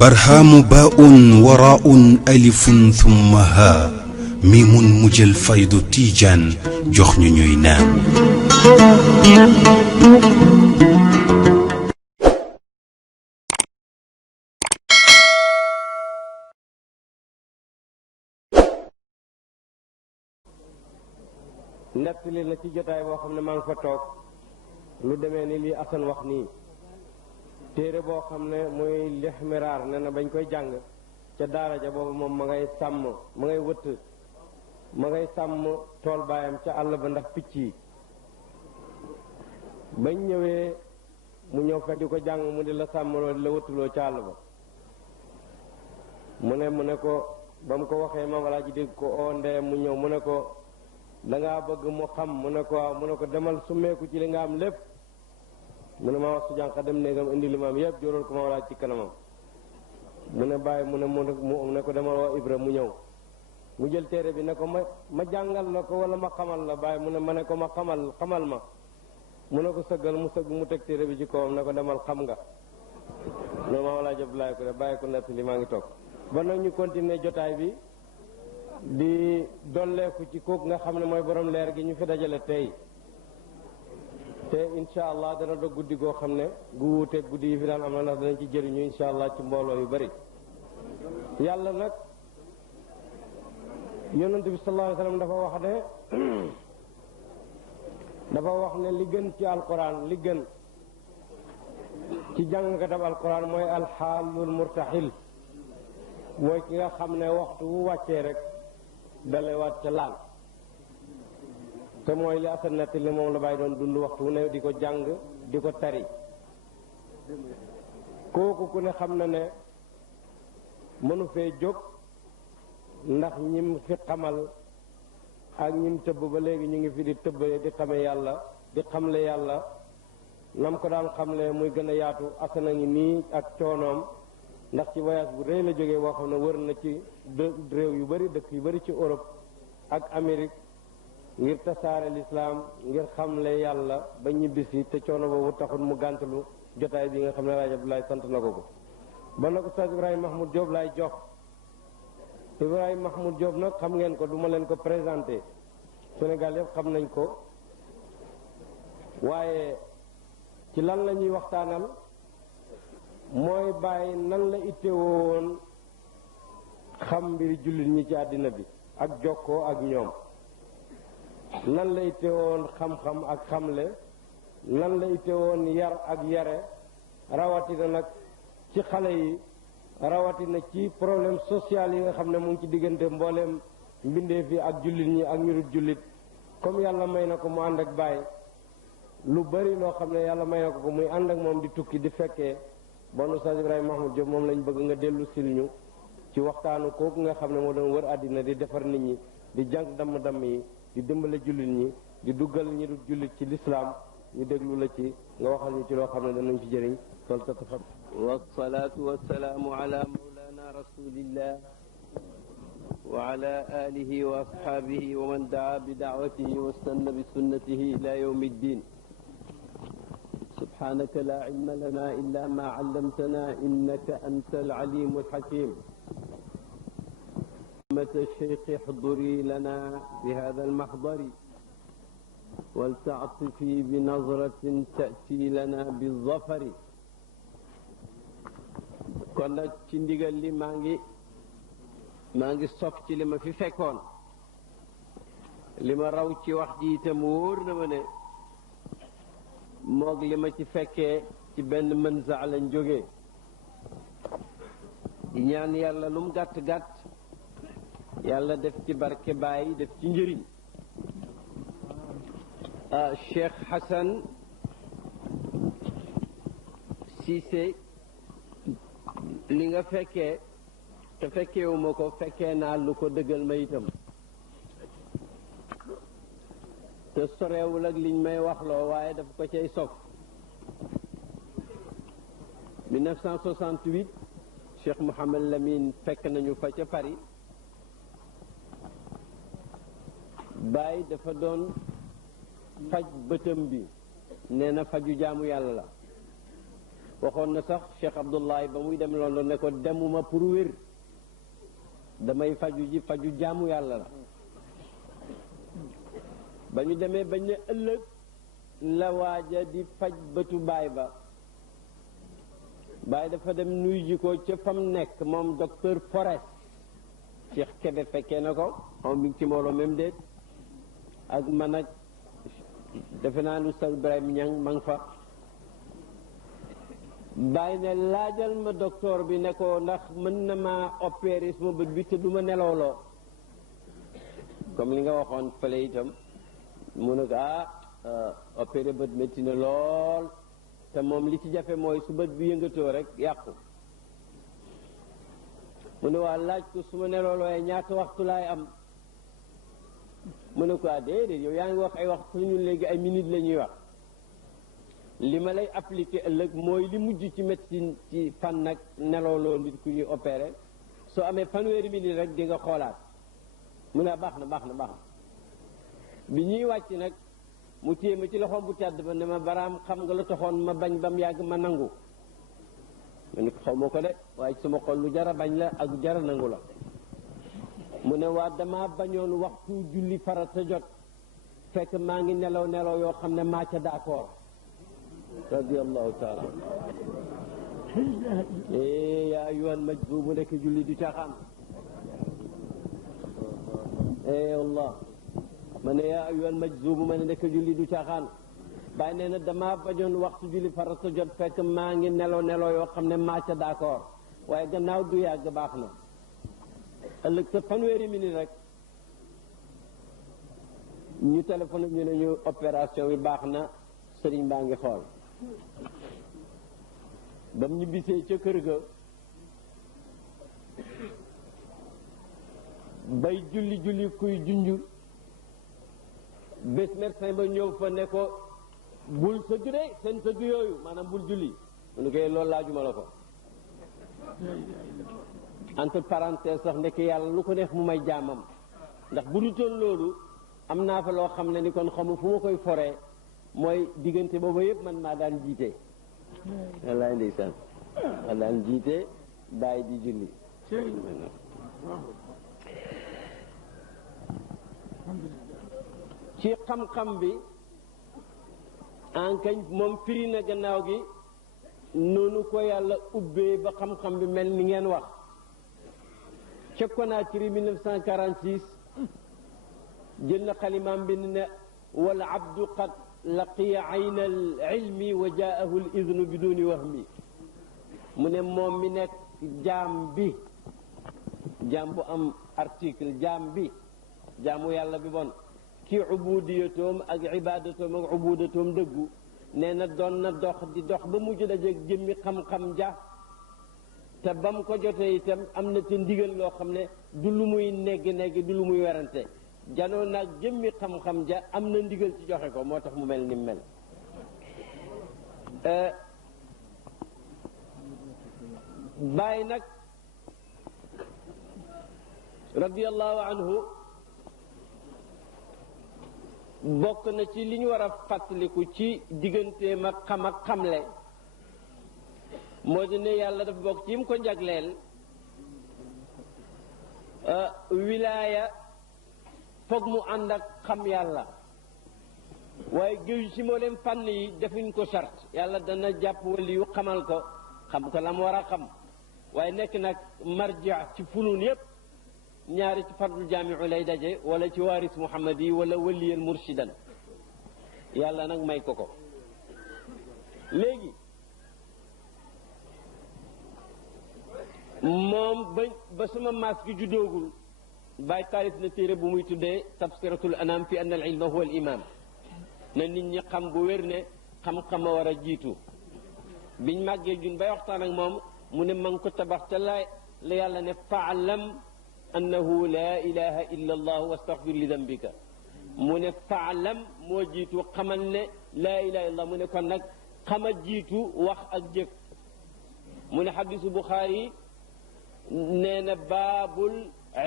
برهام باء وراء ألف ثم ها ميم مجل فيض تيجان جخن نينام nettali na ci jotaay boo xam ne maa ngi fa toog lu demee ni lii Assane wax nii téere boo xam ne muy lixmiraar ne na bañ koy jàng ca daara ja boobu moom ma ngay sàmm ma ngay wëtt ma ngay sàmm tool baayam ca àll ba ndax picc yi bañ ñëwee mu ñëw fekk di ko jàng mu di la sàmmloo di la wëttuloo ca àll ba mu ne ko ba mu ko waxee ma walaa ji dégg ko oo ndee mu ñëw mu ne ko dangaa bëgg mu xam mu ne ko waaw mu ne ko demal summeeku ci li nga am lépp mu ne ma wax su jànq dem néegam indi li ma am yëpp jóoral ko ma walaaj ci kanamam mu ne bàyyi mu ne ko demal woo Ibra mu ñëw mu jël téere bi ne ko ma jàngal la ko wala ma xamal la bàyyi mu ne ma ne ko ma xamal ma mu ne ko sëggal mu sëgg mu teg téere bi ci kawam ne ko demal xam nga loolu ma walaaj Abdoulaye ko de bàyyi ko nett li maa ngi toog ba nag ñu continuer jotaay bi di dolleeku ci kooku nga xam ne mooy borom leer gi ñu fi dajale tey te insha allah dana doog guddi goo xam ne gu wuuteeg guddi yi fi daan am na ndax danañ ci jëriñu insha allah ci mbooloo yu bari yàlla nag yonent bi sallallahu alayhi wa sallam dafa wax ne li gën ci alquran li gën ci jàngkatab alquran mooy alxaalul murtaxil mooy ki nga xam ne waxtu wu wàccee rek dalewaat ca laal te mooy li Assane nett li moom la bàyyi doon dund waxtu wu ne di ko jàng di ko tari kooku ku ne xam na ne mënu fee jóg ndax ñim fi xamal ak ñim tëbb ba léegi ñu ngi fi di tëbb di xame yàlla di xamle yàlla nam ko daan xamle muy gën a yaatu Assane a ngi nii ak coonoom ndax ci voyage bu rëy la jógee boo xam ne wër na ci réew yu bari dëkk yu bari ci Europe ak Amérique ngir tasaare lislaam ngir xamle yàlla ba ñibbisi te coono boobu taxul mu gàntalu jotaay bi nga xam ne rajo Abdoulaye sant na ko ba nag Oustaz Ibrahima Mahmoud Diop laay jox Ibrahima Mahmoud Diop nag xam ngeen ko duma leen ko présenté Sénégal yëpp xam nañ ko waaye ci lan la ñuy waxtaanal mooy bàyyi nan la ittewoo woon xam mbiri jullit ñi ci àddina bi ak jokkoo ak ñoom nan la ittewoo woon xam-xam ak xamle nan la ittewoo woon yar ak yare rawatina nag ci xale yi rawatina ci problème social yi nga xam ne mu ngi ci diggante mbooleem mbindeef yi ak jullit ñi ak ñu dul jullit comme yàlla may na ko mu ànd ak bàyyi lu bari loo xam ne yàlla may na ko muy ànd ak moom di tukki di fekkee bon Oustaz Ibrahima Mahmoud Diop moom lañ bëgg nga dellu sil ñu ci waxtaanu kooku nga xam ne moo doon wër àddina di defar nit ñi di jàng damm-damm yi di dimbale jullit ñi di duggal ñi du jullit ci lislaam ñu déglu la ci nga waxal ñu ci loo xam ne danañ ci jëriñ sol sa tafam wasalaatu wasalaamu ala mawlana rasulillah wa ala alihi wa ashaabihi wa man daa bi daawatihi wa stanna bi sunnatihi ila yawmi ddin سبحانك لا علم لنا إلا ما علمتنا إنك أنت العليم الحكيم متى الشيخ احضري لنا بهذا المحضر ولتعطفي بنظرة تأتي لنا بالظفر كنا تندقل لي مانجي صفتي لما في فكون لما روتي وحدي تمور نمني moog li ma ci fekkee ci benn mënsa lañ jógee di ñaan yàlla lu mu gàtt-gàtt yàlla def ci barke bàyyi def ci njëriñ Cheikh Hassan Cissé li nga fekkee te fekkewuma ko fekkee naa lu ko dëggal ma itam te sorewul ak liñ may waxloo waaye dafa ko cay sof 1968 Cheikh Mouhamad Lamine fekk nañu fa ca Paris Baye dafa doon faj bëtam bi nee na faju jaamu yàlla la waxoon na sax Cheikh Abdoulaye ba muy dem London ne ko demuma pour wér, damay faju ji, faju jaamu yàlla la. ba ñu demee bañ ne ëllëg la waaja di faj bëtu baay ba, baay dafa dem nuy ji ko ca fam nekk moom docteur Forest. Cheikh Kébé fekkee na ko moom mi ngi ci mbooloo même déet ak man ak defe naa lu Oustaz Ibrahima Niang ma nga fa. bàyyi ne laajal ma docteur bi ne ko ndax mën na maa opérer sama bët bi te du ma nelawloo comme li nga waxoon fële itam mu ne ko opérer bët métti na lool te moom li ci jafe mooy su bët bi yëngatoo rek yàqu. mu ne waa laaj ko su ma nelawloo ñaata waxtu laay am. mu ne ko déedéet yow yaa ngi wax ay waxtu ñun léegi ay minutes la ñuy wax. li ma lay appliqué ëllëg mooy li mujj ci médecine ci fan nag nelawloo nit ku ñuy opéré soo amee fanweeri minute rek di nga xoolaat. mu ne baax na bi ñuy wàcc nag mu téye ma ci loxoom bu tedd ba ne ma baraam xam nga la taxoon ma bañ ba mu yàgg ma nangu. ma ne ko xaw ma ko de waaye sama xol lu jara bañ la ak jara nangu la. mu ne waa dama bañoon waxtu julli farata jot fekk maa ngi nelaw yoo xam ne maa ca d'accord. radiyallahu taala yaa ayyuhal majzuub mu nekk julli du caaxaan. wallah ma ne yaa ayyuhal majzuub ma ne nekk julli du caaxaan. bàyyi nee na dama bañoon waxtu julli farata jot fekk maa ngi nelaw yoo xam ne maa ca d'accord waaye gannaaw du yàgg baax na. ëllëg sa fanweeri minute rek ñu téléphone ñu ne ñu opération bi baax na sëriñ baa ngi xool. ba mu ñibbisee ca kër ga bay julli kuy junj bés médecin ba ñëw fa ne ko bul sëgg de seen sëgg yooyu maanaam bul julli mu ne koy loolu laajuma la ko. entre parenthèse sax ndekk yàlla lu ko neex mu may jaamam ndax bu du toon loolu am naa fa loo xam ne ni kon xamu fu ma koy foree mooy diggante boobu yëpp man maa daan jiite. wallaay ndeysaan maa daan jiite bàyyi di julli. ci xam-xam bi ankañ moom firi na gannaaw gi noonu ko yàlla ubbee ba xam-xam bi mel ni ngeen wax. ca Conakry 1946 jël na xalimaam bi ne wal abdu qad laqiya ayna al ilmi wa jaahu al idnu biduni wahmi. mu ne moom mi nekk jaam bu am article jaam bi jaamu yàlla bi bon ki ubudiyatoom ak ibadatoom ak ubudatoom dëggu nee na doon na dox di dox ba mujj dajeeg jëmmi xam-xam ja te ba mu ko jotee itam am na ci ndigal loo xam ne du lu muy negg du lu muy werante janoo nag jëmmi xam-xam ja am na ndigal ci joxe ko moo tax mu mel ni mu mel. Baay nag radiyallahu anhu bokk na ci li ñu war a fàttaliku ci digganteem ak xam ak xamle moo di ne yàlla dafa bokk ci mu ko njagleel wilaaya foog mu ànd ak xam yàlla waaye géeju ci moo leen fànn yi defuñ ko charte yàlla dana jàpp wali yu xamal ko xam ko la mu war a xam waaye nekk nag marja ci funun yépp ñaari ci fardul jaamiu lay daje wala ci waaris muhammad yi wala waliyan murshidan yàlla nag may ko léegi moom ba sama maas gi juddoogul bàyyi taalif na téere bu muy tuddee tabsiratul anam fi anna al ilma huwa al imam na nit ñi xam bu wér ne xam-xam a war a jiitu biñ màggee jun bay waxtaan ak moom mu ne man ko tabax te la yàlla ne faalam annahu la ilaha illa allah wastaghfir li dambika mu ne faalam moo jiitu xamal ne la ilaha illa allah mu ne kon nag xama jiitu wax ak jëf mu ne xadisu Buxaari nee na baabul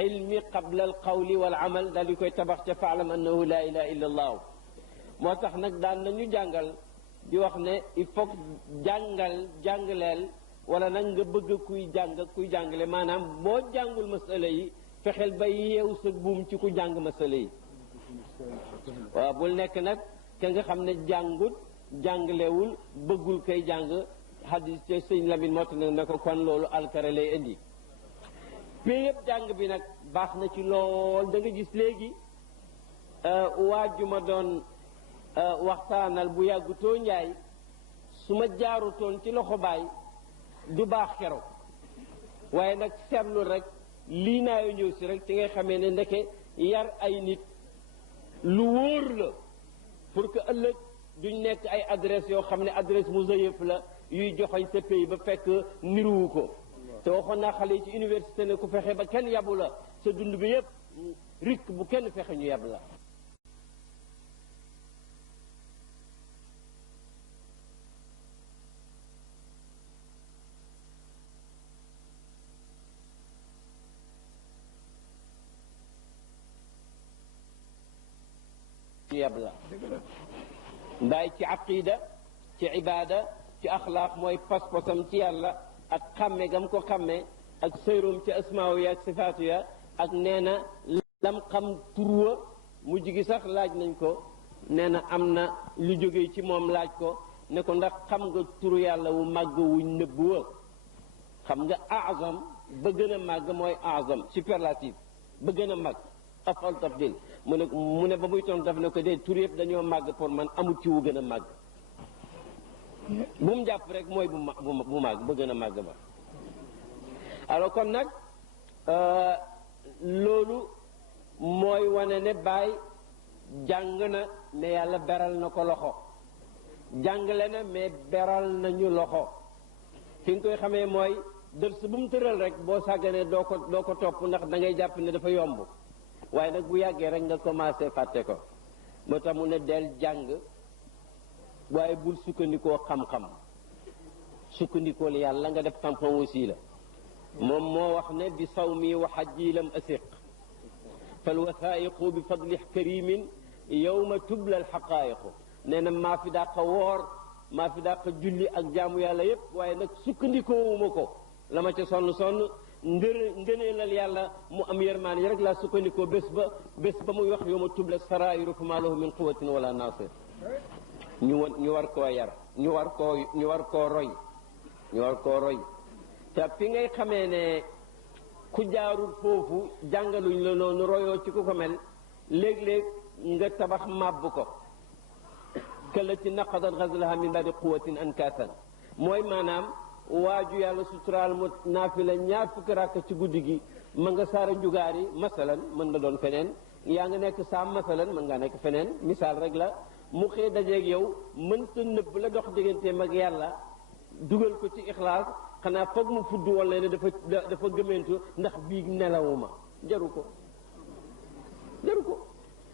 ilmi qabla al qawli wal amal daal di koy tabax ca faalam annahu la ilaha illa allah moo tax nag daan nañu jàngal di wax ne il faut jàngaleel wala nag nga bëgg kuy jàngale maanaam boo jàngul masala yi fexeel ba yeew sa buum ci ku jàng masala yi waaw bul nekk nag ka nga xam ne jàngut jàngalewul bëggul koy jàng hadis te sëñ Lamine moo tax ne ko kon loolu alkare lay indi yëpp jàng bi nag baax na ci lool da nga gis léegi waajuma doon waxtaanal bu yàggutoo njaay su ma jaarutoon ci loxo baay du baax keroog waaye nag seetlu rek lii naayo ñëw si rek ci ngay xamee ne ndeke yar ay nit lu wóor la pour que ëllëg duñ nekk ay adresse yoo xam ne adresse musayef la yuy joxoñ sa pays ba fekk niruwu ko te waxoon naa xale yi ci université ne ku fexe ba kenn yabu la sa dund bi yépp rik bu kenn fexe ñu yab la ndaay ci aqida ci ibaada ci axlaaq mooy pas-pasam ci yàlla ak xàmme gam ko xàmme ak sëyroom ci asmaaw ya ak sifaatu ya ak nee na lam xam turwa mujj gi sax laaj nañ ko nee na am na lu jóge ci moom laaj ko ne ko ndax xam nga turu yàlla wu màgg wuñ nëbb wa xam nga azam ba gën a màgg mooy azam superlatif ba gën a màgg afal tafdil mu ne ba muy toon daf ne ko dee tur yëpp dañoo màgg pour man amul ci wu gën a màgg bu mu jàpp rek mooy bu màgg ba gën a màgg ba alors kon nag loolu mooy wane ne Baay jàng na ne yàlla beral na ko loxo jàngale na mais beral nañu loxo fi nga koy xamee mooy dërs bu mu tëral rek boo sàgganee doo ko topp ndax da ngay jàpp ne dafa yomb waaye nag bu yàggee rek nga commencé fàtte ko moo tax mu ne del jàng waaye bul sukkandikoo xam-xam sukkandikoo li yàlla nga def xam-xam aussi la moom moo wax ne bi sawmi wa hajji lam asiq fal wathaiqu bi fadli karimin yawma tubla al haqaiqu nee na maa fi dàq woor maa fi dàq julli ak jaamu yàlla yépp waaye nag sukkandikoowuma ko la ma ca sonn ngëneelal yàlla mu am yërmaan yi rek laa sukkandikoo bés ba muy wax yawma tubla sarairu fa ma lahu min quwatin wala nasir ñu war koo yar ñu war koo roy te fi ngay xamee ne ku jaarul foofu jàngaluñ la noonu royoo ci ku ko mel léeg-léeg nga tabax màbb ko këllati naqadat ghazlaha min ba'di quwwatin ankaasan mooy maanaam waaju yàlla suturaal mu naafila ñaar fukki rakk ci guddi gi mën nga saara njugaar yi masalan mën na doon feneen yaa nga nekk saam masalan mën ngaa nekk feneen misaal rek la mu xëy dajeeg yow mënta nëbb la dox digganteem ak yàlla dugal ko ci ixlaas xanaa foog mu fudd wala ne dafa gëmeentu ndax bii nelawuma jaru ko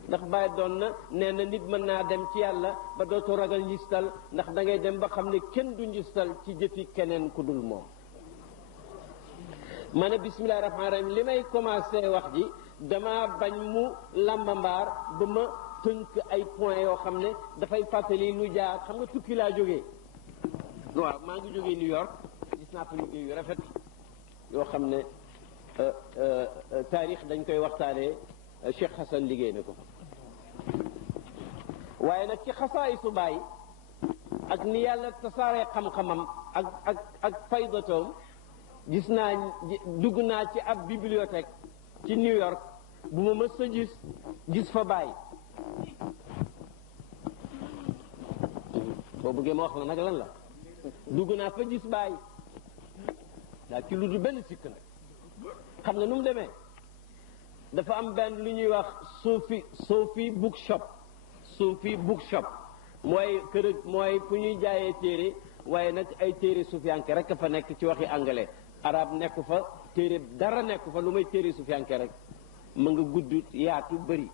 ndax bàyyi doon na nee na nit mën naa dem ci yàlla ba dootoo ragal njistal ndax da ngay dem ba xam ne kenn du njistal ci jëfi keneen ku dul moom ma ne bismillahi rahmaani rahim li may commencé wax ji dama bañ mu làmbambaar ba ma tënk ay point yoo xam ne dafay fàttali lu jaar xam nga tukki laa jógee waaw maa ngi jógee New York gis naa fa liggéey yu rafet yoo xam ne taarix dañ koy waxtaanee Cheikh Hassan liggéey na ko waaye nag ci xasaayisu Baay ak ni yàlla tasaaree xam-xamam ak faydatoom gis naa dugg naa ci ab bibliothèque ci New York bu ma mës a gis fa Baay boo bëggee ma wax la nag lan la dugg naa fa gis Baay daa ci lu dul benn sikk nag xam nga nu mu demee dafa am benn lu ñuy wax Sophie bookshop mooy mooy fu ñuy jaayee téere waaye nag ay téere sufiyanke rek fa nekk ci waxi anglais arab nekku fa téere dara nekku fa lu may téere sufiyanke rek ma nga gudd yaatu bëri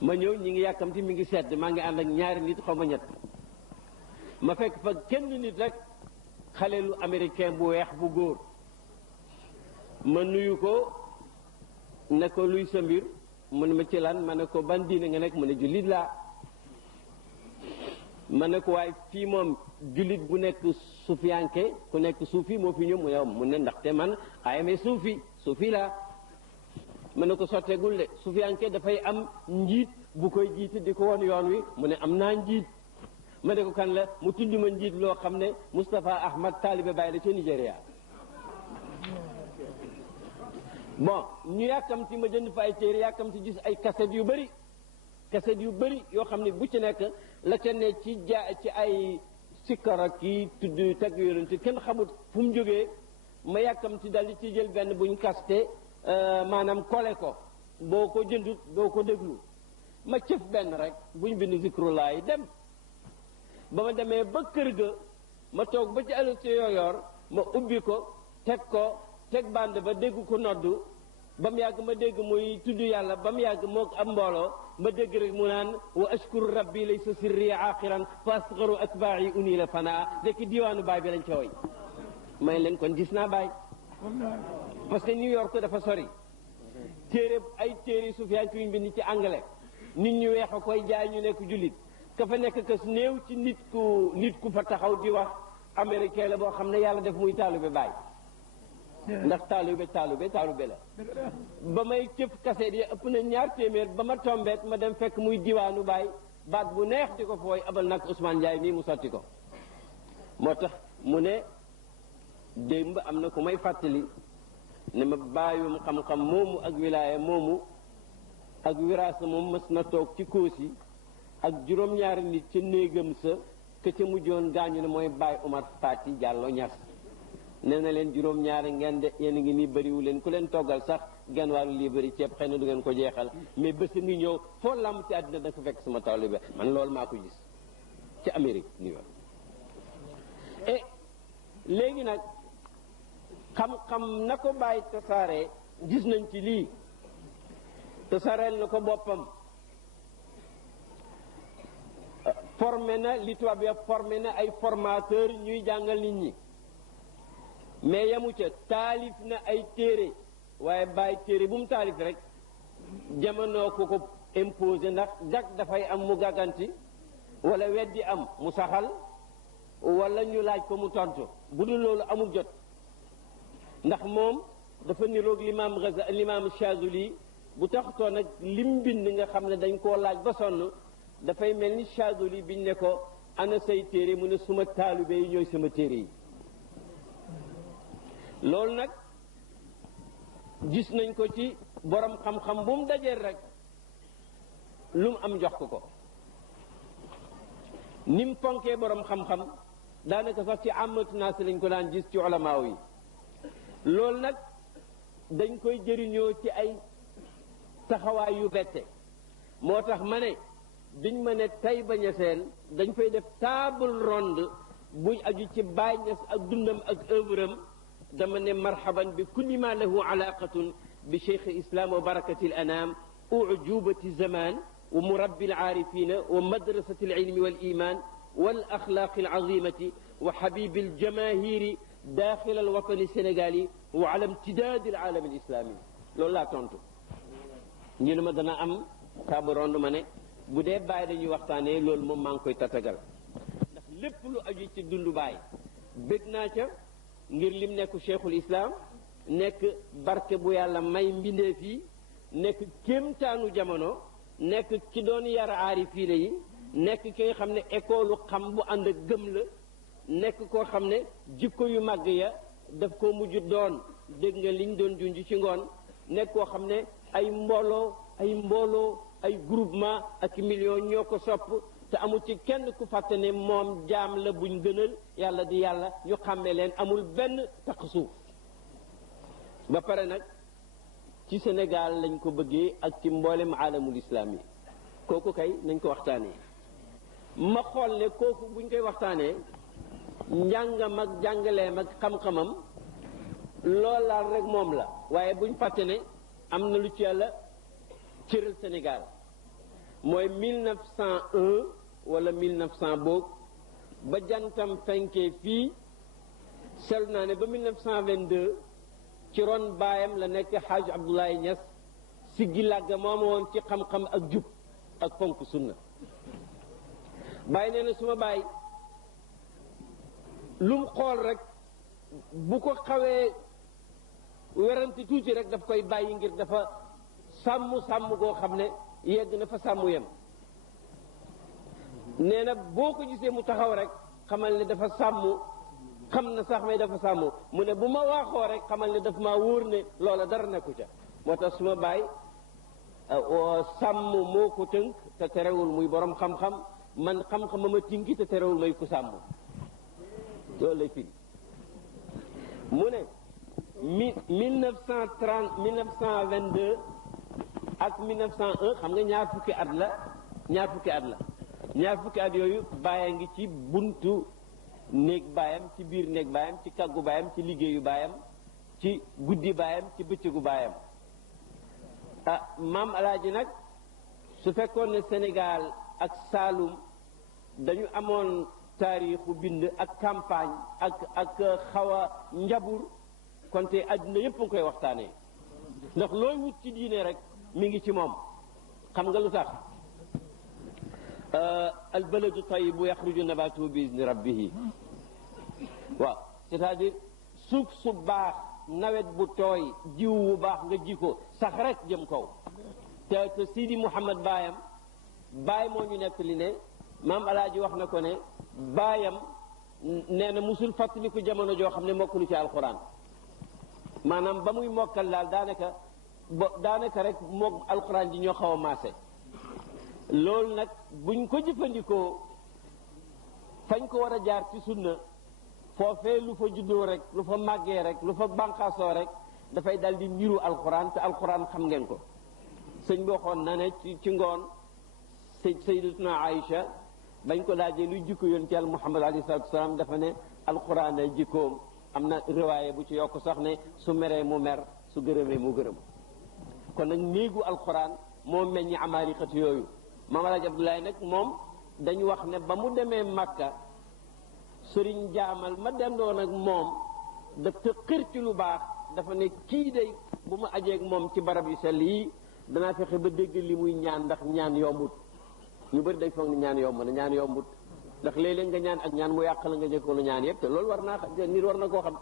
ma ñëw ñi ngi yàkkamti mi ngi sedd maa ngi ànd ak ñaari nit xaw ma ñett ma fekk fa kenn nit rek xale lu américain bu weex bu góor ma nuyu ko ne ko luy sa mbir mu ne ma ci lan ma ne ko ban diine nga nekk mu ne jullit laa ma ne ko waaye fii moom jullit bu nekk suufiyanke ku nekk suufi moo fi ñëw mu ne ndaxte man ayame suufi laa ma ne ko sotteegul de suufiyanke dafay am njiit bu koy jiite di ko won yoon wi mu ne am naa njiit ma ne ko kan la mu tudd ma njiit loo xam ne Moustapha Ahmad taalibe Baay la ca Nigéria bon ñu yàkkamti ma jënd fa ay téere yàkkamti gis ay cassette yu bëri yoo xam ne bu ci nekk la ca ne ci ay sikkar ak kii tudd teg yonent kenn xamut fu mu jógee ma yàkkamti dal di ci jël benn buñ kaste maanaam kole ko boo ko jëndut doo ko déglu ma cëf benn rek buñ bind zikrullah yi dem ba ma demee ba kër ga ma toog ba ci ëllëg ci yooyoor ma ubbi ko teg bande ba dégg ko noddu ba mu yàgg ma dégg muy tudd yàlla ba mu yàgg moo am mbooloo ma dégg rek mu naan wa ashkuru rabbi laysa sirri aaxiran fa asgaru atbaa'i unila fanaa dekk diwaanu baay bi lañ ca woy may leen kon gis naa baay parce que New York dafa sori ay téere Sufyaan yuñ bind ci anglais nit ñu weex a koy jaay ñu nekk jullit ka fa nekk kës néew ci nit ku fa taxaw di wax américain la boo xam ne yàlla def muy taalibe baay ndax taalube la ba may cëf kaseet yi ëpp na 2 téeméer ba ma tombeet ma dem fekk muy diwaanu baay baat bu neex di ko fooy abal nag Ousmane Ndiaye mii mu sotti ko moo tax mu ne démb am na ku may fàttali ne ma bàyyum xam-xam moomu ak wilaaya moomu ak wiraasa moom mës na toog ci Koosi ak juróom-ñaari nit ca néegam sa ke ca mujjoon gaañu ne mooy Baay Omar Fati Diallo Ñas nee na leen juróom-ñaari ngeen de yéen a ngi nii bëriwu leen ku leen toggal sax genn wàllu lii bëri ceeb xëy na du ngeen ko jeexal mais bés ngi ñëw foo lamb ci àddina da nga ko fekk sama taalibe man loolu maa ko gis ci Amérique New York et léegi nag xam-xam na ko bàyyi tasaare gis nañ ci lii tasaareel na ko boppam formé na li tubaab ya formé na ay formateur ñuy jàngal nit ñi mais yamu ca taalif na ay téere waaye bàyyi téere bu mu taalif rek jamono ko imposé ndax gag dafay am mu gàgganti wala weddi am mu saxal wala ñu laaj ko mu tontu bu dul loolu amul jot ndax moom dafa niroog limaam Chazuli bu taxutoon nag lim bind nga xam ne dañ koo laaj ba sonn dafay mel ni Chazuli biñ ne ko ana say téere mu ne suma taalibe yi ñooy sama téere yi loolu nag gis nañ ko ci borom xam-xam bu mu dajeel rek lu mu am jox ko ni mu fonkee borom xam-xam daanaka sax ci amatu naas lañ ko daan gis ci ulamaaw yi loolu nag dañ koy jëriñoo ci ay taxawaay yu bette moo tax ma ne biñ ma ne tey ba Ñaseen dañ fay def table ronde buñ aju ci Baay Ñas ak dundam ak œuvre am dama ne marhaban bi kulli ma lahu alaqatun bi cheikh islam wa barakati al anam ujubati zaman wa murabbi al aarifina wa madrasati al ilmi wal iman wal axlaq al azimati wa habib al jamahiri daxil al watan al sénégali wa ala imtidad al alam al islami loolu laa tontu ñu ne ma dana am table ronde ma ne bu dee Baay dañuy waxtaanee loolu moom maa ngi koy tatagal ndax lépp lu aju ci dundu Baay bëgg naa ca ngir lim nekk cheikhul islam nekk barke bu yàlla may mbindeef yi nekk kéemtaanu jamono nekk ki doon yar aarifiina yi nekk ki nga xam ne école xam bu ànd ak gëm la nekk koo xam ne jikko yu màgg ya daf ko mujj doon dégg nga liñ doon junj ci ngoon nekk koo xam ne ay mbooloo ay groupement ak millions ñoo ko sopp te amul ci kenn ku fàtte ne moom jaam la buñ gënal yàlla di yàlla ñu xàmmee leen amul benn taq suuf ba pare nag ci Sénégal lañ ko bëggee ak ci mboolem alamul islam yi kooku kay nañ ko waxtaanee ma xool ne kooku buñ koy waxtaanee njàngam ak jàngaleem ak xam-xamam loolaal rek moom la waaye buñ fàtte ne am na lu ci yàlla cëral Sénégal mooy 1901 wala 1900 boog ba jantam fenkee fii sel naa ne ba 1922 ci ron baayam la nekk Xaaj Abdoulaye Niass siggi làgga moom woon ci xam-xam ak jub ak fonk sunna bàyyi nee na suma bàyyi lu mu xool rek bu ko xawee werante tuuti rek daf koy bàyyi ngir dafa sàmm goo xam ne yegg na fa sàmm yem nee na boo ko gisee mu taxaw rek xamal ne dafa sàmm xam na sax mais dafa sàmm mu ne bu ma waaxoo rek xamal ne daf maa wóor ne loola dara nekku ca moo tax suma bàyyi sàmm moo ko tënk te terewul muy borom xam-xam man xam-xam ma tinki te terewul may ku sàmm loolu lay firi mu ne 1922 ak 1901 xam nga ñaar fukki at la ñaar fukki at yooyu bàyyi ngi ci buntu néeg baayam ci biir néeg baayam ci kàggu baayam ci liggéeyu baayam ci guddi baayam ci bëccëgu baayam maam alaaji nag su fekkoon ne Sénégal ak Saalum dañu amoon taarixu bind ak campagne ak xaw a njabur konte àdduna yépp nga koy waxtaanee ndax looy wut ci diine rek mi ngi ci moom xam nga lu tax al baladu tayyibu yaxruju nabatuhu bi izni rabbihi waaw c'est-à-dire suuf su baax nawet bu tooy jiw bu baax nga ji ko sax rek jëm kaw te Sidi Mouhamad baayam baay moo ñu nettali ne maam alaaji wax na ko ne baayam nee na musul fàttaliku jamono joo xam ne mokkalu ci alxuraan maanaam ba muy mokkal daal daanaka rek mook alxuraan ji ñoo xaw a maase loolu nag buñ ko jëfandikoo fañ ko war a jaar ci sunna foofee lu fa juddoo rek lu fa màggee rek lu fa bànqaasoo rek dafay dal di niru alxuraan te alxuraan xam ngeen ko sëñ bi waxoon na ne ci ngoon sayyidatuna Aïcha bañ ko laajee luy jikko yoon ci yàlla Muhammad alayhi salaatu wasalaam dafa ne alxuraan ay jikkoom am na riwaaye bu ci yokk sax ne su meree mu mer su gërëmee mu gërëm kon nag néegu alxuraan moo meññi amaariqatu yooyu Maam Alaaji Abdoulaye nag moom dañu wax ne ba mu demee Makka sëriñ jaamal ma dendoon ak moom dafa xër ci lu baax dafa ne kii day bu ma ajeeg moom ci barab yu sell yi danaa fexe ba dégg li muy ñaan ndax ñaan yombut ñu bëri dañ foog ni ñaan yomb na ñaan yombut ndax léeg-léeg nga ñaan ak ñaan mu yàq la nga jëkkoonu ñaan yëpp te loolu war naa nit war na koo xam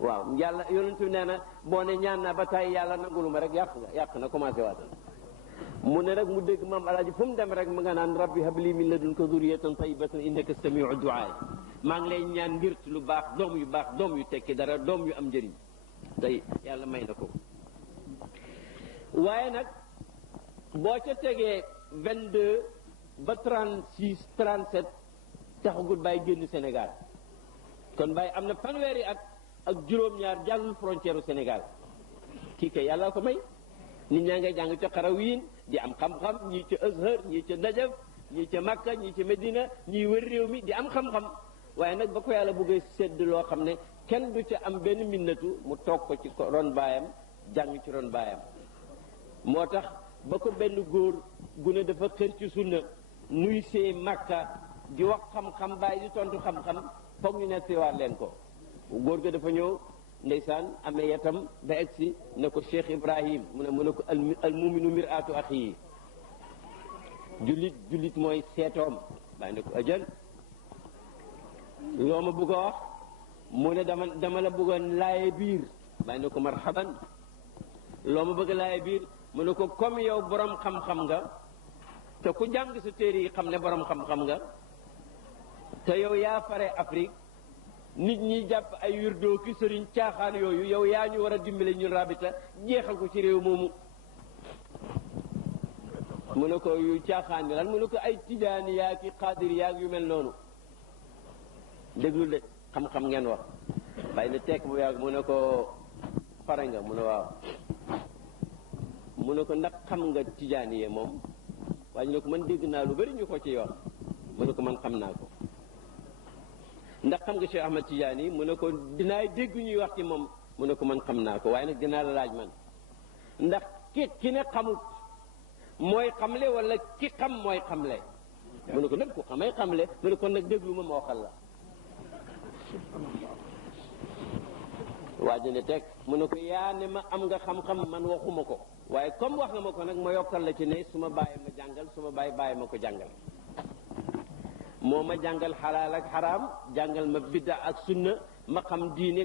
waaw yàlla yonent bi nee na boo ne ñaan naa ba tàyyi yàlla nangulu ma rek yàq na commencé waatal mu ne rek mu dégg maam alaaji fu mu dem rek mu nga naan rabbi habli min ladunka zurriyatan tayyibatan innaka samiu duaa maa ngi lay ñaan ngir ci lu baax doom yu tekki dara doom yu am njëriñ tey yàlla may na ko waaye nag boo ca tegee 22 ba 36 37 taxagul Baye génn Sénégal kon Baye am na fanweeri at ak juróom-ñaar jàllul frontière u Sénégal kii kay yàlla ko may nit ñaa ngay jàng ca Xarawin di am xam-xam ñii ca Azhar ñii ca Najaf ñii ca Makka ñii ca Medina ñii wër réew mi di am xam-xam waaye nag ba ko yàlla bëggee sedd loo xam ne kenn du ca am benn minnatu mu toog ko ci ron baayam jàng ci ron baayam moo tax ba ko benn góor gu ne dafa xër ci sunna nuy see Makka di wax xam-xam Baye di tontu xam-xam foog ñu nettiwaat leen ko góor ga dafa ñëw ndeysaan amee yatam ba egsi ne ko Cheikh Ibrahim mu ne ko al muminu mir'atu axi jullit mooy seetoom Baye ne ko ajal loo ma bëgg a wax mu ne dama la bëggoon laaye biir Baye ne ko marhaban loo ma bëgg laaye biir mu ne ko comme yow borom xam-xam nga te ku jàng sa téere yi xam ne borom xam-xam nga te yow yaa fare Afrique nit ñi jàpp ay wirdoo ki sëriñ caaxaan yooyu yow yaa ñu war a dimbale ñun rabita jeexal ko ci réew moomu mu ne ko yu caaxaan bi lan mu ne ko ay tijaani yaa ki xaadir yaa yu mel noonu déglul de xam-xam ngeen wax bàyyi na tekk bu yàgg mu ne ko pare nga mu ne waaw mu ne ko ndax xam nga tijaani yee moom waaye ñu ne ko man dégg naa lu bari ñu ko ci wax mu ne ko man xam naa ko ndax xam nga Cheikh Ahmad Tidiane mu ne ko dinaay dégg ñuy wax ci moom mu ne ko man xam naa ko waaye nag dinaa la laaj man ndax ki ne xamut mooy xamle wala ki xam mooy xamle mu ne ko nag ku xamay xamle mu ne ko nag déglu ma waxal la waa ji ne teg mu ne ko yaa ne ma am nga xam-xam man waxuma ko waaye comme wax nga ma ko nag ma yokkal la ci ne su ma bàyyi ma jàngal su ma bàyyi ma ko jàngal moo ma jàngal xalaal ak xaraam jàngal ma bidda ak sunna ma xam diine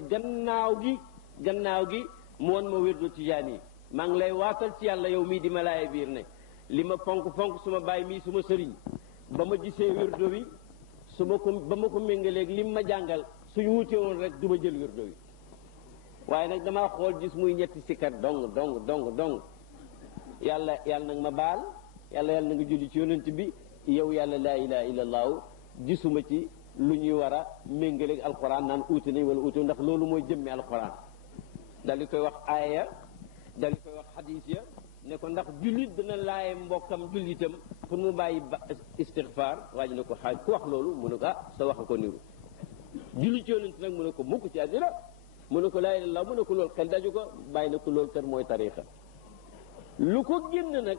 gannaaw gi mu won ma wérdu tijaan yi maa ngi lay waatal ci yàlla yow mii di ma laay biir ne li ma fonk suma bàyyi mii suma sëriñ ba ma gisee wérdo wi ba ma ko méngaleeg lim ma jàngal suñu wutee woon rek du ma jël wérdo wi waaye nag damaa xool gis muy ñetti sikkat dong yàlla nag ma baal yàlla na nga julli ci yonent bi yow yàlla laa ilaha illallahu gisuma ci lu ñuy war a méngaleeg alquran naan uute nañ wala uute ndax loolu mooy jëmmi alquran dal di koy wax aaya dal di koy wax xadiis ya ne ko ndax jullit dina laaye mbokkam jullitam pour mu bàyyi istixfaar waa ji ne ko xaaj ku wax loolu mu ne ko sa wax a ko niru julli ci yonent nag mu ne ko mukk ci àddina mu ne ko laa ilaha illallah mu ne ko loolu xel daju ko bàyyi na ko loolu kat mooy tariqa lu ko génn nag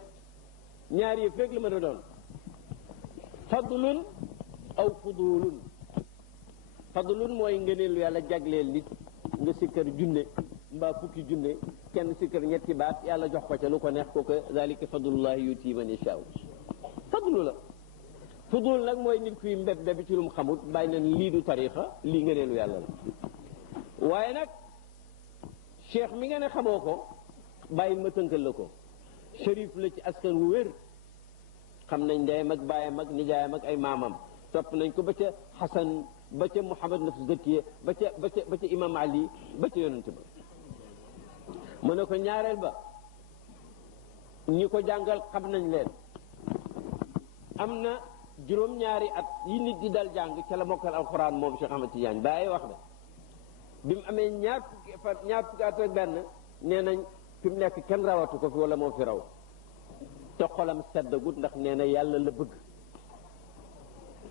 ñaar yi fekk la mën a doon fadlun aw fudulun mooy ngëneelu yàlla jagleel nit nga sikkar junne mbaa fukki junne kenn sikkar ñetti baat yàlla jox ko ca lu ko neex ko ko zalika fadlullahi yuti man yashaa fadlu la fudul nag mooy nit kuy mbeb ci lu mu xamut bàyyi na lii du tariqa lii ngëneelu yàlla la waaye nag cheikh mi nga ne xamoo ko bàyyi ma tënkal la ko shérif la ci askan wu wér xam nañ ndeyam ak baayam ak nijaayam ak ay maamam topp nañ ko ba ca Xasan ba ca Muhammad nafs Zakiya ba ca imam Ali ba ca yonent ba mu ne ko ñaareel ba ñi ko jàngal xam nañ leen am na juróom-ñaari at yi nit di dal jàng ca la mokkal alxuraan moom Cheikh Ahmad Tidiane bàyyi wax de bi mu amee ñaar fukki at ak benn nee nañ fi mu nekk kenn rawatu ko fi wala moo fi raw te xolam seddagut ndax nee na yàlla la bëgg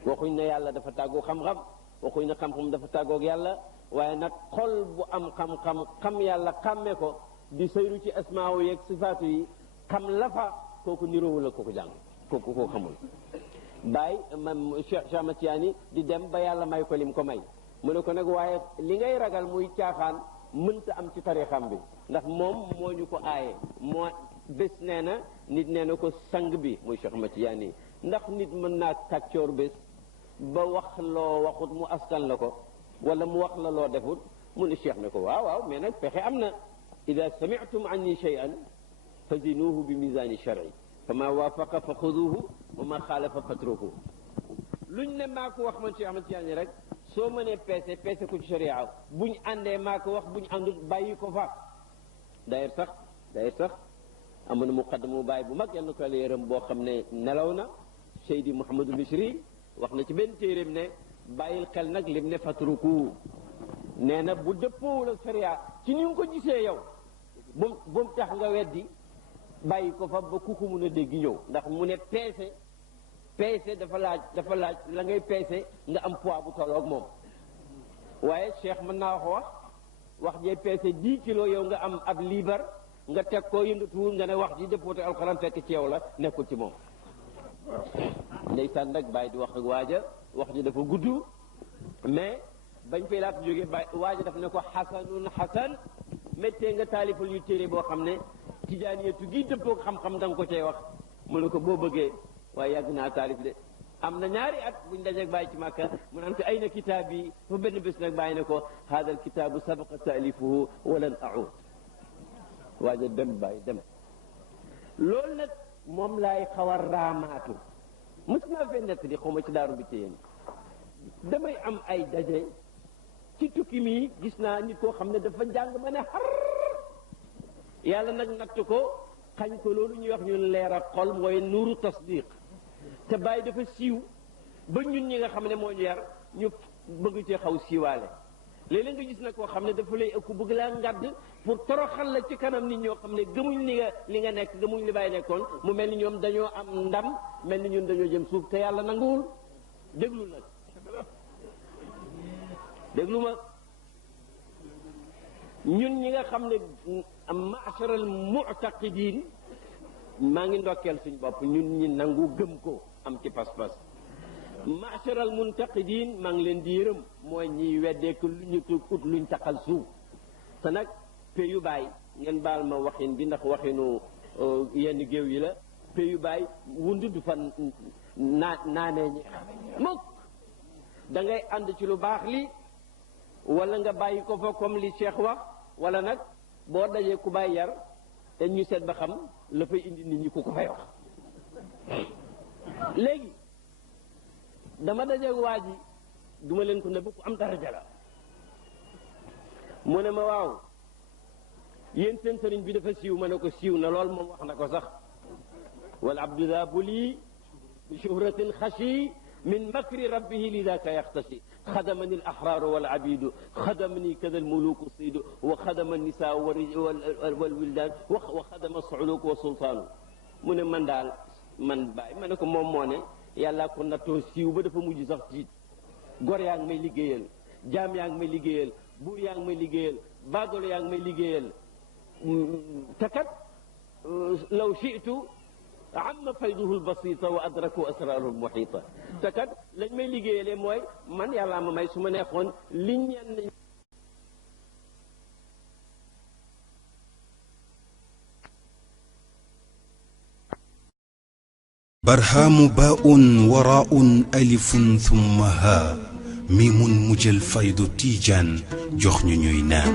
waxuñ ne yàlla dafa tàggoo xam-xam waxuñ ne xam-xam dafa tàggoog yàlla waaye nag xol bu am xam-xam xam yàlla xàmme ko di sayru ci asmaaw yeeg sifaatu yi xam la fa kooku niroowul la kooku jàng kooku koo xamul bàyyi Cheikh Ahmad Tidiane di dem ba yàlla may ko lim ko may mu ne ko nag waaye li ngay ragal muy caaxaan mënta am ci tarixam bi ndax moom moo ñu ko aaye moo bés nee na nit nee na ko sang bi muy Cheikh Ahmad Tidiane ndax nit mën naa kàccoor bés ba wax loo waxut mu askan la ko wala mu wax la loo defut mu ne Cheikh ne ko waaw mais nag pexe am na ida sami'tum anni shay'an fazinuhu bi misani shar'i fa ma waafaqa fa xuduhu wa ma xaalafa fatruku luñ ne maa ko wax man Cheikh Ahmad Tidiane rek soo mënee peese ko ci sharia buñ àndee maa ko wax buñ àndut bàyyi ko fa d'ailleurs sax amoon na muqaddamu bàyyi bu mag yal na ko yàlla yërëm boo xam ne nelaw na Seydi Mouhamadou Bichri wax na ci benn téeréem ne bàyyil xel nag lim ne fatruku nee na bu dëppoowul ak sharia ci ni nga ko gisee yow bu mu tax nga weddi bàyyi ko fa ba ku ko mun a dégg ñëw ndax mu ne peese dafa laaj la ngay peese nga am poids bu tolloog moom waaye cheikh mën naa wax jee peese 10 kilos yow nga am ab liibar nga teg ko yëngatuwul nga ne wax ji dëppoote alxuraan fekk ci yow la nekkul ci moom waaw ndeysaan nag bàyyi di wax ak waaja wax ji dafa gudd mais bañ fay laata jógee waaja daf ne ko xasanun xasan méttee nga taalifal yu téere boo xam ne tijaaniyatu gi dëppoog xam-xam da nga ko cay wax mu ne ko boo bëggee waaye yàgg naa taalif de am na ñaari at buñ dajeeg bàyyi ci màkka mu naan ko ay na kitaab yi fa benn bés nag bàyyi ne ko hada al kitaabu sabaqa taalifuhu walan aud waaja dem bàyyi dem loolu nag moom laay xaw a raamaatu mës naa fee nett di xaw ma ci daaru bi téyeen damay am ay daje ci tukki mi gis naa nit koo xam ne dafa jàng ma ne xar yàlla nag natt ko xañ ko loolu ñuy wax ñun leer ak xol mooy nuuru tasdiq te bàyyi dafa siiw ba ñun ñi nga xam ne moo ñu yar ñu bëgg ci xaw siiwaale léeg-léeg nga gis nag koo xam ne dafa lay ëkku bëgg laa ngadd pour toroxal la ci kanam nit ñoo xam ne gëmuñ li nga nekk gëmuñ li bàyyi nekkoon mu mel ni ñoom dañoo am ndam mel ni ñun dañoo jëm suuf te yàlla nanguwul déglu nag déglu ma ñun ñi nga xam ne ma'sharal mu'taqidin maa ngi ndokkeel suñ bopp ñun ñi nangu gëm ko am ci pas-pas ma'sharal muntaqidin maa ngi leen di yërëm mooy ñiy weddeek lu ñu ut luñ taxal suuf te nag péyu baay ngeen baal ma waxin bi ndax waxinu yenn géew yi la péyu baay wund du fa naanee ñi mukk da ngay ànd ci lu baax li wala nga bàyyi ko fa comme li Cheikh wax wala nag boo dajee ku bàyyi yar te ñu seet ba xam la fay indi nit ñi ku ko fay wax. léegi dama dajeeg waa ji duma leen ko nëbb ku am daraja la mu ne ma waaw yéen seen sëriñ bi dafa siiw ma ne ko siiw na lool moom wax na ko sax wal abdu daa buli bi shuhratin xashi min makri rabbihi lidaka yaxtasi xadamani al axraaru wal abidu xadamani kada al muluku siidu wa xadama nisaa wal wildaan wa xadama suuluku wa sultaanu mu ne man daal man bàyyi ma ne ko moom moo ne yàlla ko nattoo siiw ba dafa mujj sax tiit gor yaa ngi may liggéeyal jaam yaa ngi may liggéeyal buur yaa ngi may liggéeyal baadoolo yaa ngi may liggéeyal te kat law shi'tu amma fayduhu albasita wa adraku asraru almuhita te kat lañ may liggéeyalee mooy man yàllaa ma may su ma neexoon li ñenn برهام باء وراء ألف ثم ها ميم مجل فيض تيجان جخن نينان